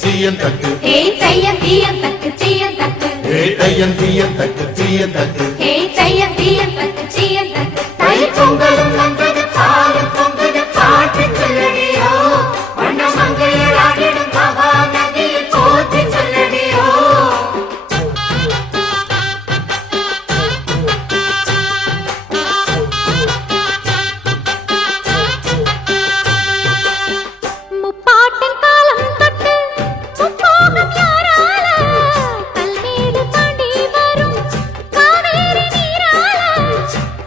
சீயன் தக்கு ஹே தையம் தீயம் தக்கு சீயன் தக்கு ஹே தையம் தீயம் தக்கு சீயன் தக்கு ஹே தையம் தீயம் தக்கு சீயன் தக்கு தை பொங்கலும் வந்தது பாலும் பொங்குது பாட்டு சொல்லடியோ வண்ண மங்கையர் ஆடிடும் மகா நதியில் போற்றி சொல்லடியோ முப்பாட்டின் காலம் தொட்டு முப்போகம் யாரால கல்மேடு தாண்டி வரும் காவேரி நீரால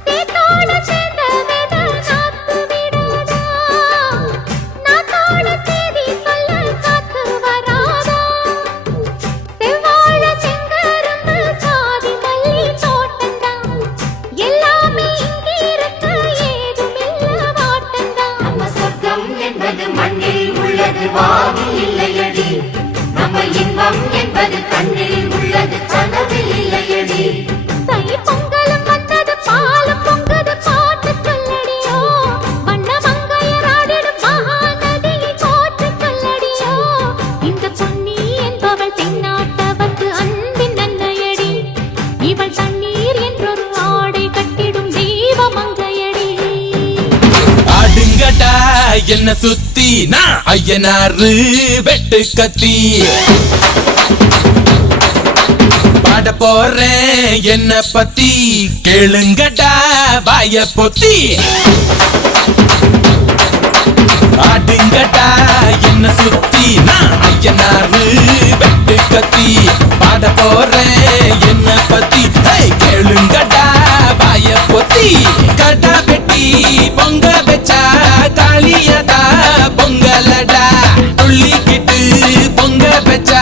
சேத்தோடு சேர்ந்த வேத நாத்து விடாதா நாத்தோடு சேதி சொல்ல காத்து வராதா செவ்வாழ செங்கரும்பு சாதி மல்லி தோட்டந்தான் எல்லாமே இங்கிருக்க ஏதுமில்ல வாட்டந்தான் நம்ம சொர்க்கம் என்பது மண்ணில் உள்ளது வானில் இல்லையடி நம்ம இன்பம் என்பது கண்ணில் உள்ளது கனவில் இல்லையடி தை பொங்கலும் வந்தது பாலும் பொங்குது பாட்டு சொல்லடியோ வண்ண மங்கையர் ஆடிடும் மகா நதியை போற்று சொல்லடியோ இந்த பொன்னி என்பவள் தென்னாட்டவர்க்கு அன்பின் நன்மையடி இவள் தண்ணீர் என்றொரு ஆடை கட்டிடும் தெய்வ மங்கையடி ஆடுங்கடா என்ன சுத்தி நான் ஐயனாரு வெட்டு கத்தி பாட போறேன் என்ன பத்தி கேளுங்கடா வாய பொத்தி ஆடுங்கடா என்ன சுத்தி நான் ஐயனாரு வெட்டு கத்தி பாட போறேன் என்ன பத்தி கேளுங்கடா வாய பொத்தி கடா வெட்டி பொங்க வச்சா காளியடா பொங்கலடா துள்ளிக்கிட்டு பொங்க வச்சா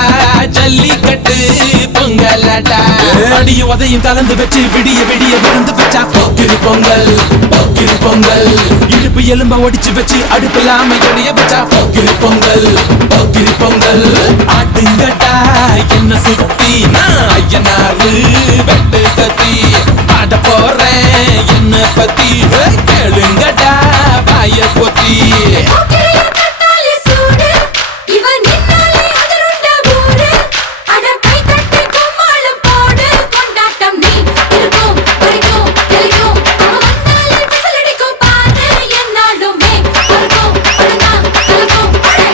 ஜல்லிக்கட்டு பொங்கலடா அடியும் உதையும் கலந்து வச்சு விடிய விடிய விருந்து வச்சா போக்கிரி பொங்கல் போக்கிரி பொங்கல் இடுப்பு எலும்ப ஒடிச்சு வச்சு அடுப்பில்லாம எடைய வச்சா போக்கிரி பொங்கல் போக்கிரி பொங்கல் ஆட்டுங்கட்டா என்ன சுத்தி நான் ஐயனாரு வெட்டு கத்தி பாட போறேன் என்ன பத்தி கேளுங்கடா வாய பொத்தி போக்கிரியில் கட்டாலே சூடு இவன் நின்னாலே அதிருண்ட ஊரு அட கை தட்டி கும்மாளம் போடு கொண்டாட்டம் நீ இருக்கும் வரைக்கும் தெளிக்கும் அவன் வந்தாலே விசிலடிக்கும் பாரு என்னாலுமே வரைக்கும் அழுதான் கலக்கும் அடே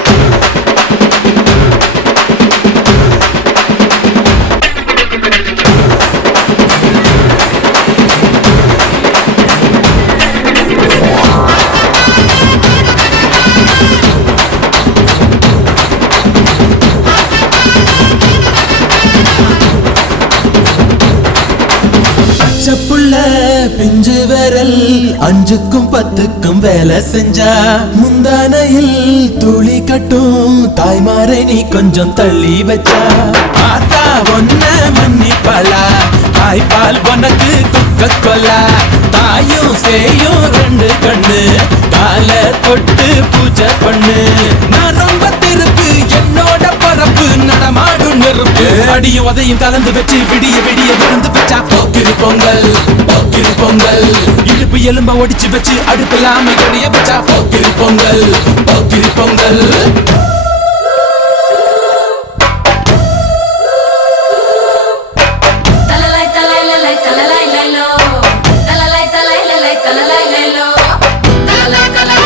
பச்சப்புள்ள பிஞ்சு விரல் அஞ்சுக்கும் பத்துக்கும் வேலை செஞ்சா முந்தானையில் துளி கட்டும் தாய்மாரை நீ கொஞ்சம் தள்ளி வச்சா ஆத்தா ஒன்ன மன்னிப்பலா தாய்ப்பால் உனக்கு குக்க கொல்லா தாயும் சேயும் ரெண்டு கண்ணு கால தொட்டு பூஜை பண்ணு நான் ரொம்ப திருப்பு என்னோட பரப்பு நடமாடும் நெருப்பு அடியும் உதையும் கலந்து வச்சு விடிய விடிய விருந்து வச்சா போக்கிரி பொங்கல் போக்கிரி பொங்கல் இடுப்பு எலும்ப ஒடிச்சு வச்சு அடுப்பில்லாம எடைய வச்சா போக்கிரி பொங்கல் போக்கிரி பொங்கல் தலலை தலலை தலலை லைலோ தலலை தலலை தலலை லைலோ தலலை தலலை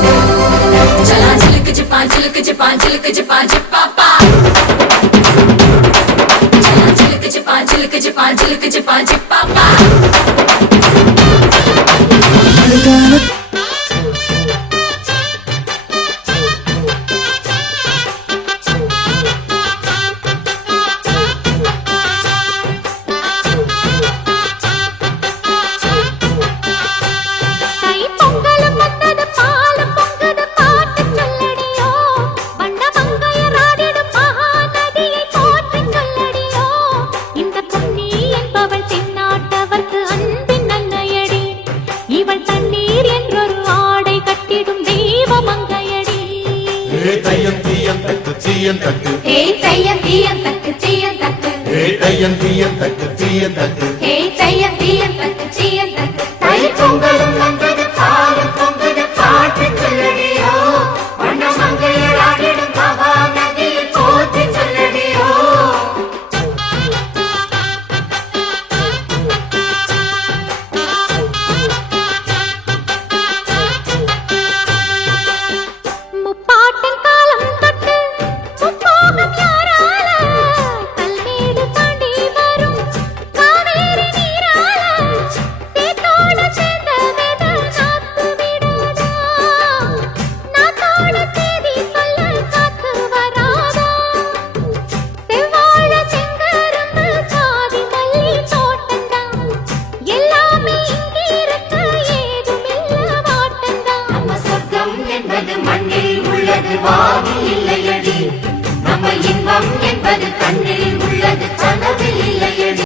चला झिलक झिपा झिलक झिपा झिलक झिपा झिपापा चला झिलक झिपा झिलक झिपा झिलक झिपा झिपापा தை பொங்கலும் வந்தது பாலும் பொங்குது பாட்டு சொல்லடியோ வண்ண மங்கையர் ஆடிடும் மகா நதியை போற்று சொல்லடியோ இந்த பொன்னி என்பவள் தென்னாட்டவர்க்கு அன்பின் நன்மையடி இவள் தண்ணீர் என்றொரு ஆடை கட்டிடும் தெய்வ மங்கையடி ஹே தையம் தீயம் தக்கு சீயன் தக்கு ஹே தையம் தீயம் தக்கு சீயன் தக்கு ஹே தையம் தீயம் தக்கு சீயன் தக்கு ஹே தையம்